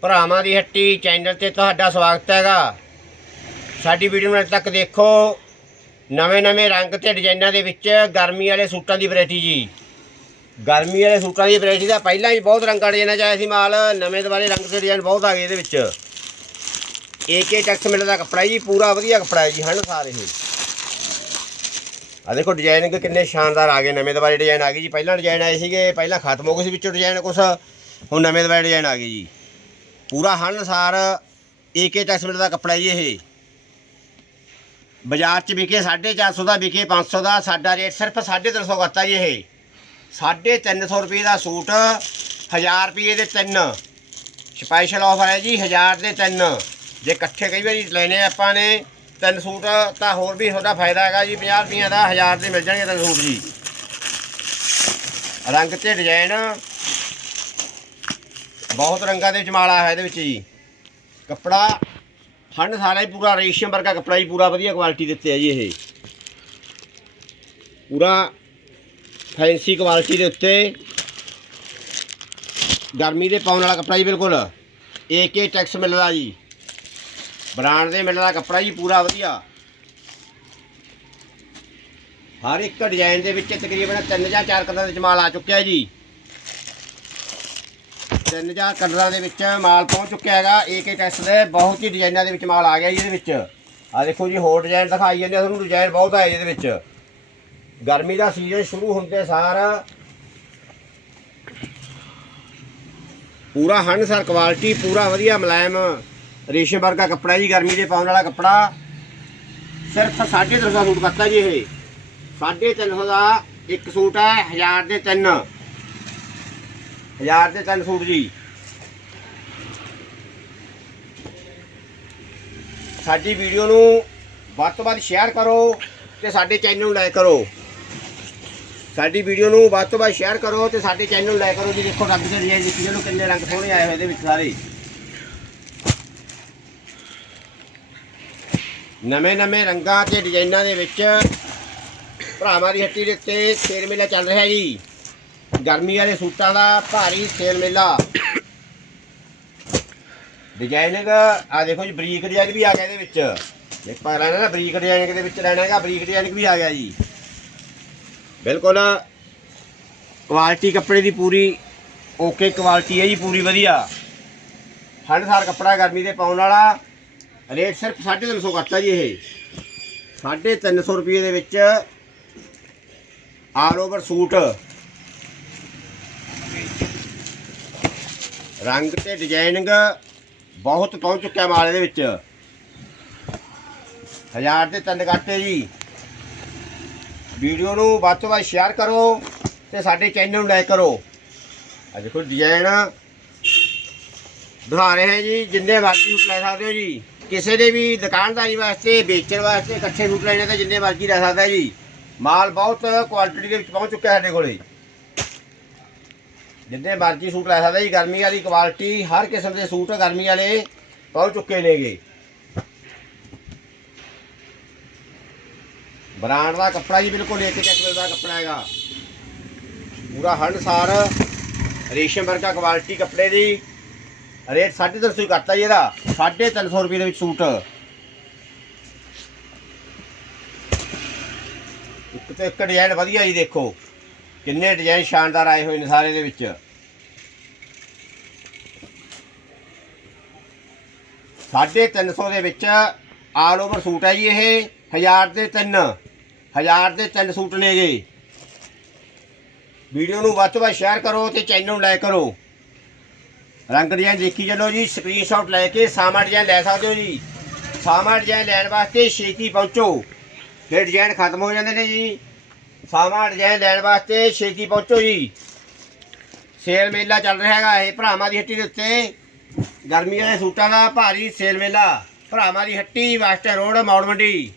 ਭਰਾਵਾਂ ਦੀ ਹੱਟੀ ਚੈਨਲ ਤੇ ਤੁਹਾਡਾ ਸਵਾਗਤ ਹੈਗਾ। ਸਾਡੀ ਵੀਡੀਓ ਨੂੰ ਅੱਜ ਤੱਕ ਦੇਖੋ। ਨਵੇਂ-ਨਵੇਂ ਰੰਗ ਤੇ ਡਿਜ਼ਾਈਨਾਂ ਦੇ ਵਿੱਚ ਗਰਮੀ ਵਾਲੇ ਸੂਟਾਂ ਦੀ ਵੈਰਾਈਟੀ ਜੀ। ਗਰਮੀ ਵਾਲੇ ਸੂਟਾਂ ਦੀ ਵੈਰਾਈਟੀ ਦਾ ਪਹਿਲਾਂ ਹੀ ਬਹੁਤ ਰੰਗਾਂ ਡਿਜ਼ਾਈਨਾਂ ਚ ਆਇਆ ਸੀ ਮਾਲ। ਨਵੇਂ ਦੁਬਾਰੇ ਰੰਗ ਤੇ ਡਿਜ਼ਾਈਨ ਬਹੁਤ ਆ ਗਏ ਇਹਦੇ ਵਿੱਚ। ਏਕੇ ਟੈਕਸ ਮਿਲ ਦਾ ਕੱਪੜਾ ਜੀ, ਪੂਰਾ ਵਧੀਆ ਕੱਪੜਾ ਹੈ ਜੀ ਹਣ ਸਾਰੇ ਇਹ। ਆ ਦੇਖੋ ਡਿਜ਼ਾਈਨਿੰਗ ਕਿੰਨੇ ਸ਼ਾਨਦਾਰ ਆ ਗਏ, ਨਵੇਂ ਦੁਬਾਰੇ ਡਿਜ਼ਾਈਨ ਆ ਗਏ ਜੀ। ਪਹਿਲਾਂ ਡਿਜ਼ਾਈਨ ਆਏ ਸੀਗੇ, ਪਹਿਲਾਂ ਖਤਮ ਹੋ ਗਏ ਸੀ ਵਿੱਚੋਂ ਡਿਜ਼ਾਈਨ ਕੁਛ। ਹੁਣ ਨਵੇਂ ਦੁਬਾਰੇ ਡਿਜ਼ਾਈਨ ਆ ਗਏ ਜੀ। ਪੂਰਾ ਹਨ ਹਣਸਾਰ ਏਕੇ ਟੈਕਸ ਮਿਲ ਦਾ ਕੱਪੜਾ ਜੀ ਇਹ। ਬਾਜ਼ਾਰ 'ਚ ਵਿਕੇ 450 ਦਾ, ਵਿਕੇ 500 ਦਾ, ਸਾਡਾ ਰੇਟ ਸਿਰਫ 350 ਕਰਤਾ ਜੀ ਇਹ। 350 ਰੁਪਏ ਦਾ ਸੂਟ 1000 ਰੁਪਏ ਦੇ ਤਿੰਨ। ਸਪੈਸ਼ਲ ਆਫਰ ਹੈ ਜੀ 1000 ਦੇ ਤਿੰਨ। ਜੇ ਇਕੱਠੇ ਕਈ ਵਾਰੀ ਲੈਣੇ ਆਪਾਂ ਨੇ, ਤਿੰਨ ਸੂਟ, ਤਾਂ ਹੋਰ ਵੀ ਤੁਹਾਡਾ ਫਾਇਦਾ ਹੈਗਾ ਜੀ 50 ਰੁਪਈਆਂ ਦਾ 1000 ਦੇ ਮਿਲ ਜਾਣਗੇ ਤਿੰਨ ਸੂਟ ਜੀ। ਰੰਗ ਤੇ ਡਿਜ਼ਾਈਨ ਬਹੁਤ ਰੰਗਾਂ ਦੇ ਵਿੱਚ ਮਾਲ ਆਇਆ ਇਹਦੇ ਵਿੱਚ ਜੀ। ਕੱਪੜਾ ਫੰਡ ਸਾਰਾ ਹੀ ਪੂਰਾ, ਰੇਸ਼ਮ ਵਰਗਾ ਕੱਪੜਾ ਜੀ, ਪੂਰਾ ਵਧੀਆ ਕੁਆਲਿਟੀ ਦਿੱਤੇ ਹੈ ਜੀ ਇਹ। ਪੂਰਾ ਫੈਂਸੀ ਕੁਆਲਿਟੀ ਦੇ ਉੱਤੇ ਗਰਮੀ ਦੇ ਪਾਉਣ ਵਾਲਾ ਕੱਪੜਾ ਜੀ ਬਿਲਕੁਲ। ਏਕੇ ਟੈਕਸ ਮਿਲਦਾ ਜੀ। ਬ੍ਰਾਂਡ ਦੇ ਮਿਲਦਾ ਕੱਪੜਾ ਜੀ, ਪੂਰਾ ਵਧੀਆ। ਹਰ ਇੱਕ ਡਿਜ਼ਾਈਨ ਦੇ ਵਿੱਚ ਤਕਰੀਬਨ ਤਿੰਨ ਜਾਂ ਚਾਰ ਕਲਰ ਦੇ ਜਮਾਲ ਆ ਚੁੱਕਿਆ ਜੀ। ਤਿੰਨ ਜਾਂ ਕਲਰਾਂ ਦੇ ਵਿੱਚ ਮਾਲ ਪਹੁੰਚ ਚੁੱਕਿਆ ਹੈਗਾ। ਏਕੇ ਟੈਕਸ ਦੇ ਬਹੁਤ ਹੀ ਡਿਜ਼ਾਈਨਾਂ ਦੇ ਵਿੱਚ ਮਾਲ ਆ ਗਿਆ ਜੀ ਇਹਦੇ ਵਿੱਚ। ਆ ਦੇਖੋ ਜੀ, ਹੋਰ ਡਿਜ਼ਾਈਨ ਦਿਖਾਈ ਜਾਂਦੇ ਆ, ਤੁਹਾਨੂੰ ਡਿਜ਼ਾਈਨ ਬਹੁਤ ਆਏ ਇਹਦੇ ਵਿੱਚ। ਗਰਮੀ ਦਾ ਸੀਜ਼ਨ ਸ਼ੁਰੂ ਹੁੰਦੇ ਸਾਰ ਪੂਰਾ ਹੰਡਸਰ ਕੁਆਲਿਟੀ ਪੂਰਾ ਵਧੀਆ ਮੁਲਾਇਮ ਰੇਸ਼ਮ ਵਰਗਾ ਕੱਪੜਾ ਜੀ, ਗਰਮੀ ਦੇ ਪਾਉਣ ਵਾਲਾ ਕੱਪੜਾ। ਸਿਰਫ 350 ਦਾ ਸੂਟ ਕਰਤਾ ਜੀ ਇਹ। 350 ਦਾ ਇੱਕ ਸੂਟ ਹੈ 1000 ਦੇ ਤਿੰਨ। 1000 ਦੇ ਤਿੰਨ ਸੂਟ ਜੀ। ਸਾਡੀ ਵੀਡੀਓ ਨੂੰ ਵੱਧ ਤੋਂ ਵੱਧ ਸ਼ੇਅਰ ਕਰੋ ਤੇ ਸਾਡੇ ਚੈਨਲ ਨੂੰ ਲਾਈਕ ਕਰੋ। ਸਾਡੀ ਵੀਡੀਓ ਨੂੰ ਵੱਧ ਤੋਂ ਵੱਧ ਸ਼ੇਅਰ ਕਰੋ ਤੇ ਸਾਡੇ ਚੈਨਲ ਨੂੰ ਲਾਈਕ ਕਰੋ ਜੀ। ਦੇਖੋ ਰੰਗ ਦੇ ਡਿਜ਼ਾਈਨ ਦੇਖੀ ਚਲੋ ਕਿੰਨੇ ਰੰਗ ਸੋਹਣੇ ਆਏ ਹੋਏ ਇਹਦੇ ਵਿੱਚ ਸਾਰੇ। ਨਵੇਂ ਨਵੇਂ ਰੰਗਾਂ ਤੇ ਡਿਜ਼ਾਈਨਾਂ ਦੇ ਵਿੱਚ ਭਰਾਵਾਂ ਦੀ ਹੱਟੀ ਦੇ ਉੱਤੇ ਸ਼ੇਰ ਮੇਲਾ ਚੱਲ ਰਿਹਾ ਜੀ। ਗਰਮੀ ਵਾਲੇ ਸੂਟਾਂ ਦਾ ਭਾਰੀ ਸੇਲ ਮੇਲਾ। ਡਿਜ਼ਾਈਨਿੰਗ ਆ ਦੇਖੋ ਜੀ, ਬਰੀਕ ਡਿਜ਼ਾਈਨ ਵੀ ਆ ਗਿਆ ਇਹਦੇ ਵਿੱਚ। ਦੇਖ ਲੈਣਾ ਨਾ, ਬਰੀਕ ਡਿਜ਼ਾਈਨ ਦੇ ਵਿੱਚ ਲੈਣਾ ਹੈਗਾ, ਬਰੀਕ ਡਿਜ਼ਾਈਨ ਵੀ ਆ ਗਿਆ ਜੀ। ਬਿਲਕੁਲ ਕੁਆਲਿਟੀ ਕੱਪੜੇ ਦੀ ਪੂਰੀ ਓਕੇ ਕੁਆਲਿਟੀ ਹੈ ਜੀ, ਪੂਰੀ ਵਧੀਆ। ਹੰਡਸਾਰ ਕੱਪੜਾ ਗਰਮੀ ਦੇ ਪਾਉਣ ਵਾਲਾ, ਰੇਟ ਸਿਰਫ 350 ਕਰਤਾ ਜੀ ਇਹ। 350 ਰੁਪਏ ਦੇ ਵਿੱਚ ਆਲ ਓਵਰ ਸੂਟ। ਰੰਗ ਤੇ ਡਿਜ਼ਾਈਨਿੰਗ ਬਹੁਤ ਪਹੁੰਚ ਚੁੱਕਿਆ ਮਾਲ ਇਹਦੇ ਵਿੱਚ। ਹਜ਼ਾਰ ਦੇ ਤਿੰਨ ਕਾਟੇ ਜੀ। ਵੀਡੀਓ ਨੂੰ ਵੱਧ ਤੋਂ ਵੱਧ ਸ਼ੇਅਰ ਕਰੋ ਤੇ ਸਾਡੇ ਚੈਨਲ ਨੂੰ ਲਾਈਕ ਕਰੋ। ਆ ਦੇਖੋ ਡਿਜ਼ਾਈਨ ਦਿਖਾ ਰਹੇ ਹਾਂ ਜੀ, ਜਿੰਨੇ ਮਰਜ਼ੀ ਸੂਟ ਲੈ ਸਕਦੇ ਹੋ ਜੀ। ਕਿਸੇ ਦੇ ਵੀ ਦੁਕਾਨਦਾਰੀ ਵਾਸਤੇ, ਵੇਚਣ ਵਾਸਤੇ ਇਕੱਠੇ ਸੂਟ ਲੈਣੇ ਤਾਂ ਜਿੰਨੇ ਮਰਜ਼ੀ ਲੈ ਸਕਦਾ ਜੀ। ਮਾਲ ਬਹੁਤ ਕੁਆਲਿਟੀ ਦੇ ਵਿੱਚ ਪਹੁੰਚ ਚੁੱਕਿਆ ਸਾਡੇ ਕੋਲੇ। ਜਿੰਨੇ ਮਰਜ਼ੀ ਸੂਟ ਲੈ ਸਕਦਾ ਜੀ, ਗਰਮੀ ਵਾਲੀ ਕੁਆਲਿਟੀ ਹਰ ਕਿਸਮ ਦੇ ਸੂਟ ਗਰਮੀ ਵਾਲੇ ਪਹੁੰਚ ਚੁੱਕੇ ਨੇਗੇ। ਬ੍ਰਾਂਡ ਦਾ ਕੱਪੜਾ ਜੀ ਬਿਲਕੁਲ ਇੱਕ ਚੱਕਰ ਦਾ ਕੱਪੜਾ ਹੈਗਾ। ਪੂਰਾ ਹੰਡਸਾਰ ਰੇਸ਼ਮ ਵਰਗਾ ਕੁਆਲਿਟੀ ਕੱਪੜੇ ਦੀ। ਰੇਟ 350 ਹੀ ਕਰਤਾ ਜੀ ਇਹਦਾ 350 ਰੁਪਏ ਦੇ ਵਿੱਚ ਸੂਟ। ਇੱਕ ਤੇ ਇੱਕ ਡਿਜ਼ਾਈਨ ਵਧੀਆ ਜੀ ਦੇਖੋ। ਕਿੰਨੇ ਡਿਜ਼ਾਈਨ ਸ਼ਾਨਦਾਰ ਆਏ ਹੋਏ ਨੇ ਸਾਰੇ ਦੇ ਵਿੱਚ। ਸਾਢੇ 300 ਦੇ ਵਿੱਚ ਆਲ ਓਵਰ ਸੂਟ ਹੈ ਜੀ ਇਹ। 1000 ਦੇ ਤਿੰਨ 1000 ਦੇ ਤਿੰਨ ਸੂਟ ਨੇਗੇ ਵੀਡੀਓ ਨੂੰ ਵੱਧ ਤੋਂ ਵੱਧ ਸ਼ੇਅਰ ਕਰੋ ਤੇ ਚੈਨਲ ਨੂੰ ਲਾਈਕ ਕਰੋ। ਰੰਗ ਡਿਜ਼ਾਈਨ ਦੇਖੀ ਚੱਲੋ ਜੀ ਸਕਰੀਨਸ਼ਾਟ ਲੈ ਕੇ ਸਾਮਾ ਡਿਜ਼ਾਈਨ ਲੈ ਸਕਦੇ ਹੋ ਜੀ। ਸਾਮਾ ਡਿਜ਼ਾਈਨ ਲੈਣ ਵਾਸਤੇ ਛੇਤੀ ਪਹੁੰਚੋ। ਫਿਰ ਡਿਜ਼ਾਈਨ ਖਤਮ ਹੋ ਜਾਂਦੇ ਨੇ ਜੀ। ਸਾਮਾ ਡਿਜ਼ਾਈਨ ਲੈਣ ਵਾਸਤੇ ਛੇਤੀ ਪਹੁੰਚੋ ਜੀ। ਸੇਲ ਮੇਲਾ ਚੱਲ ਰਿਹਾ ਹੈਗਾ ਇਹ ਭਰਾਵਾਂ ਦੀ ਹੱਟੀ ਦੇ ਉੱਤੇ। ਗਰਮੀਆਂ ਦੇ ਸੂਟਾਂ ਦਾ ਭਾਰੀ ਸੇਲ ਮੇਲਾ। ਭਰਾਵਾਂ ਦੀ ਹੱਟੀ ਵੈਸਟਰਨ ਰੋਡ ਮੌੜ ਮੰਡੀ।